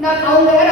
Não, não, não.